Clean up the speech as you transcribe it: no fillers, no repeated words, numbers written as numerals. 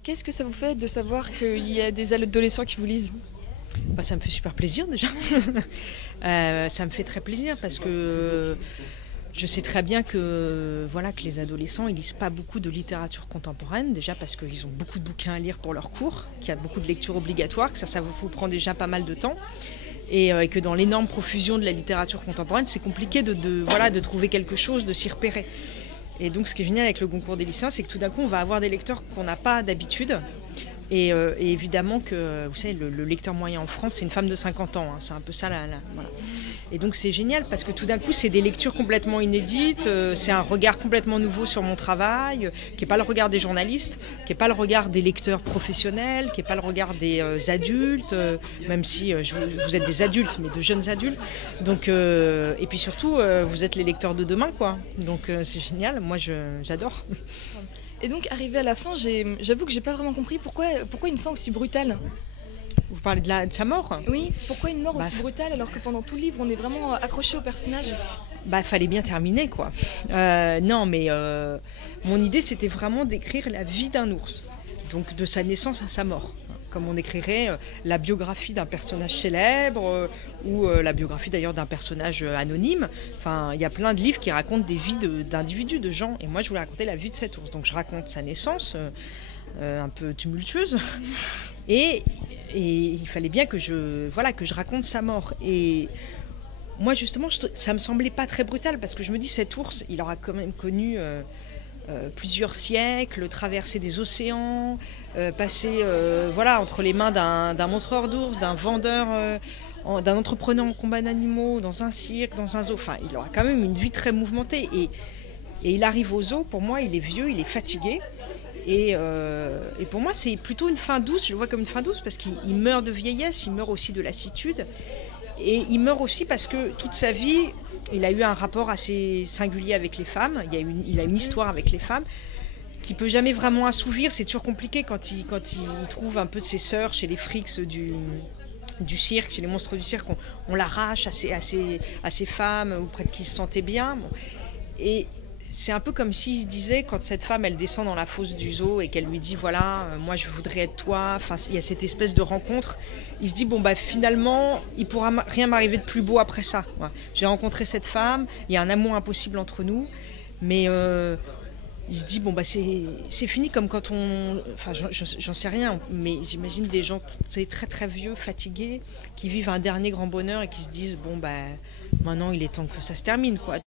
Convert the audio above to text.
Qu'est-ce que ça vous fait de savoir qu'il y a des adolescents qui vous lisent? Bah, ça me fait super plaisir déjà. Ça me fait très plaisir parce que je sais très bien que, voilà, que les adolescents ils lisent pas beaucoup de littérature contemporaine, déjà parce qu'ils ont beaucoup de bouquins à lire pour leurs cours, qu'il y a beaucoup de lectures obligatoires, que ça vous prend déjà pas mal de temps. Et que dans l'énorme profusion de la littérature contemporaine, c'est compliqué de trouver quelque chose, de s'y repérer. Et donc ce qui est génial avec le concours des lycéens, c'est que tout d'un coup, on va avoir des lecteurs qu'on n'a pas d'habitude. Et évidemment que, vous savez, le lecteur moyen en France, c'est une femme de 50 ans. Hein, c'est un peu ça. Voilà. Et donc c'est génial parce que tout d'un coup, c'est des lectures complètement inédites. C'est un regard complètement nouveau sur mon travail, qui n'est pas le regard des journalistes, qui n'est pas le regard des lecteurs professionnels, qui n'est pas le regard des adultes, même si vous êtes des adultes, mais de jeunes adultes. Donc, et puis surtout, vous êtes les lecteurs de demain, quoi. Donc c'est génial. Moi, j'adore. Et donc, arrivé à la fin, j'avoue que j'ai pas vraiment compris pourquoi une fin aussi brutale. Vous parlez de sa mort? Oui, pourquoi une mort aussi brutale alors que pendant tout le livre, on est vraiment accroché au personnage? Bah, fallait bien terminer, quoi. Non, mais mon idée, c'était vraiment d'écrire la vie d'un ours. Donc, de sa naissance à sa mort. Comme on écrirait la biographie d'un personnage célèbre ou la biographie d'ailleurs d'un personnage anonyme. Enfin, il y a plein de livres qui racontent des vies d'individus, de gens. Et moi, je voulais raconter la vie de cet ours. Donc, je raconte sa naissance, un peu tumultueuse. Et il fallait bien que je raconte sa mort. Et moi, justement, ça me semblait pas très brutal parce que je me dis, cet ours, il aura quand même connu plusieurs siècles, traversé des océans, passé entre les mains d'un montreur d'ours, d'un vendeur, d'un entrepreneur en combat d'animaux, dans un cirque, dans un zoo. Enfin, il aura quand même une vie très mouvementée. Et il arrive au zoo, pour moi, il est vieux, il est fatigué. Et pour moi, c'est plutôt une fin douce. Je le vois comme une fin douce parce qu'il meurt de vieillesse, il meurt aussi de lassitude. Et il meurt aussi parce que toute sa vie, il a eu un rapport assez singulier avec les femmes. Il a une histoire avec les femmes qui peut jamais vraiment assouvir. C'est toujours compliqué quand il trouve un peu de ses sœurs chez les frics du cirque, chez les monstres du cirque. On l'arrache à ces femmes auprès de qui il se sentait bien. Bon. Et c'est un peu comme s'il se disait, quand cette femme elle descend dans la fosse du zoo et qu'elle lui dit voilà, moi je voudrais être toi, enfin il y a cette espèce de rencontre, il se dit bon bah finalement il pourra rien m'arriver de plus beau après ça. Voilà. J'ai rencontré cette femme, il y a un amour impossible entre nous, mais il se dit bon bah c'est fini, comme quand enfin j'en sais rien, mais j'imagine des gens très très vieux, fatigués, qui vivent un dernier grand bonheur et qui se disent bon bah maintenant il est temps que ça se termine, quoi.